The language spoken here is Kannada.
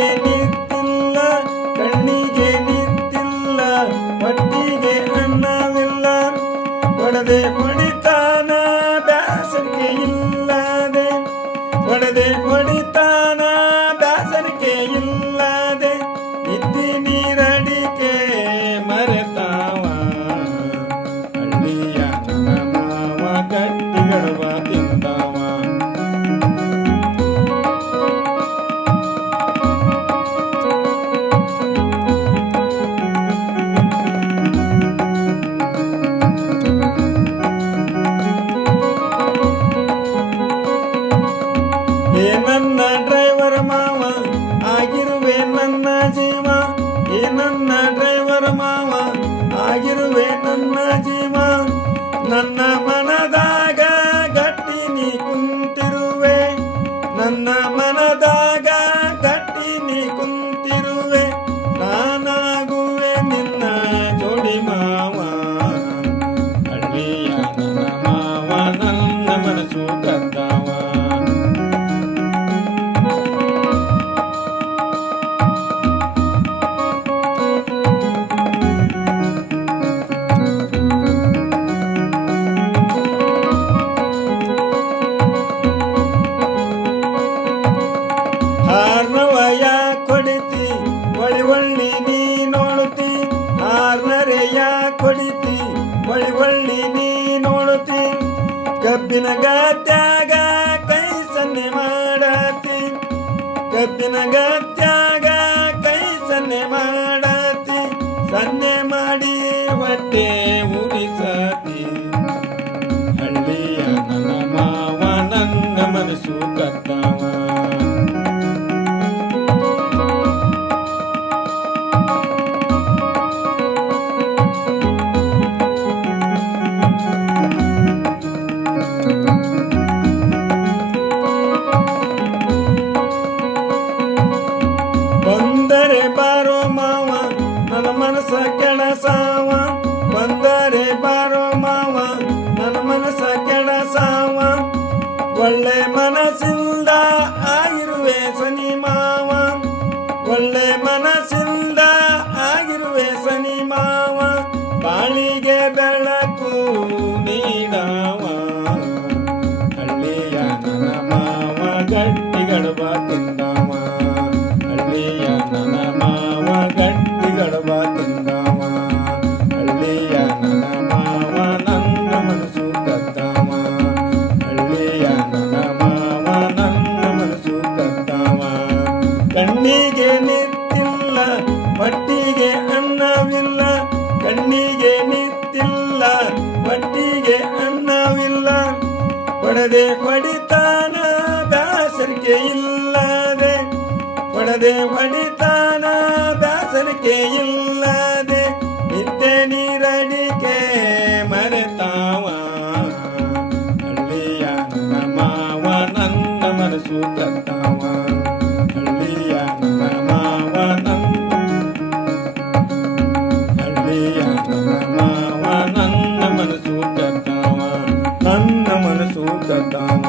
ಕಣ್ಣಿಗೆ ನಿಂತಿಲ್ಲ, ಕಣ್ಣಿಗೆ ನಿಂತಿಲ್ಲ, ಹೊಟ್ಟಿಗೆ ಅನ್ನವಿಲ್ಲ. ಹೊಡೆದೆ ಹೊಡಿತಾನ ಬ್ಯಾಸರಿಕೆ ಇಲ್ಲದೆ, ಹೊಡೆದೆ ಹೊಡಿತಾನ ಬ್ಯಾಸರಿಕೆ ಇಲ್ಲದೆ. ಇದ್ದಿ ನೀರಡಿಕೆ ಮರೆತಾವ, ಹಳ್ಳಿಯ ನನ್ನ ಮಾವ ಗಟ್ಟಿಗಡವ ತಿಂದಾವ. ನನ್ನ ಡ್ರೈವರ್ ಮಾವ ಆಗಿರುವೆ ನನ್ನ ಜೀವ, ನನ್ನ ಡ್ರೈವರ್ ಮಾವ ಆಗಿರುವೆ ನನ್ನ ಜೀವ. ನನ್ನ ಮನದಾಗ ಗಟ್ಟಿ ನೀ ಕುಂತಿರುವೆ, ನನ್ನ ಮನದಾಗ ಗಟ್ಟಿ ನೀ ಕುಂತಿರುವೆ. ನಾನಾಗುವೆ ನಿನ್ನ ಜೋಡಿ ಮಾವ, ಹಳ್ಳಿಯ ನನ್ನ ಮಾವ ನನ್ನ ಮನಸ್ಸು ಕದ್ದಾವ. ಹಾರ್ನವಯ ಕೊಡಿತಿ ಒಳಿ ಒಳ್ಳಿ ನೀ ನೋಡುತ್ತಿ, ಹಾರ್ನರೆಯ ಕೊಡಿತಿ ಒಳಿ ಒಳ್ಳಿ ನೀ ನೋಡುತ್ತಿ. ಕಬ್ಬಿನ ಗತ್ಯಾಗ ಕೈ ಸನ್ನೆ ಮಾಡತಿ, ಕಬ್ಬಿನ ಗತ್ಯಾಗ ಕೈ ಸನ್ನೆ ಮಾಡತಿ. ಸನ್ನೆ ಮಾಡಿ ಹೊಟ್ಟೆ ಉರಿಸತಿ, ಹಳ್ಳಿಯ ನನ್ನ ಮಾವ ನನ್ನ ಮನಸ್ಸು ಕದ್ದಾವ. ಬಂದರೆ ಬಾರೋ ಮಾವ ನನ್ನ ಮನಸ್ಸ ಕೆಡಸಾವ, ಬಂದರೆ ಬಾರೋ ಮಾವ ನನ್ನ ಮನಸ್ಸ ಕೆಡಸಾವ. ಒಳ್ಳೆ ಮನಸ್ಸಿಂದ ಆಗಿರುವೆ ಸನಿ ಮಾವ, ಒಳ್ಳೆ ಮನಸ್ಸಿಂದ ಆಗಿರುವೆ ಸನಿ ಮಾವ. ಬಾಳಿಗೆ ಬೆಳಕು ನೀಡವ, ಹಳ್ಳಿಯ ನನ್ನ ಮಾವ ಗಟ್ಟಿಗಡವ ತಿಂದವ, ಹಳ್ಳಿಯ ನನ್ನ ಮಾವ ಗಟ್ಟಿಗಡವ ತಿಂದವ. ಹಳ್ಳಿಯ ನನ್ನ ಮಾವ ನನ್ನ ಮನಸ್ಸು ಕದ್ದಾವ, ಹಳ್ಳಿಯ ನನ್ನ ಮಾವ ನನ್ನ ಮನಸ್ಸು ಕದ್ದಾವ. ಕಣ್ಣಿಗೆ ನಿಂತಿಲ್ಲ, ಹೊಟ್ಟಿಗೆ ಅನ್ನವಿಲ್ಲ, ಕಣ್ಣಿಗೆ ನಿಂತಿಲ್ಲ, ಹೊಟ್ಟಿಗೆ ಅನ್ನವಿಲ್ಲ. ಹೊಡೆದೆ ಹೊಡಿತಾನ ಬ್ಯಾಸರಿಕೆ ಇಲ್ಲದೆ, ಹೊಡೆದೆ ಹೊಡಿತಾನ ಬ್ಯಾಸರಿಕೆ ಇಲ್ಲದೆ. ನಿತ್ಯ ನೀರಡಿಕೆ ಮರೆತಾವ, ಹಳ್ಳಿಯ ನನ್ನ ಮಾವ ನನ್ನ ಮನಸ್ಸು ಕದ್ದಾವ.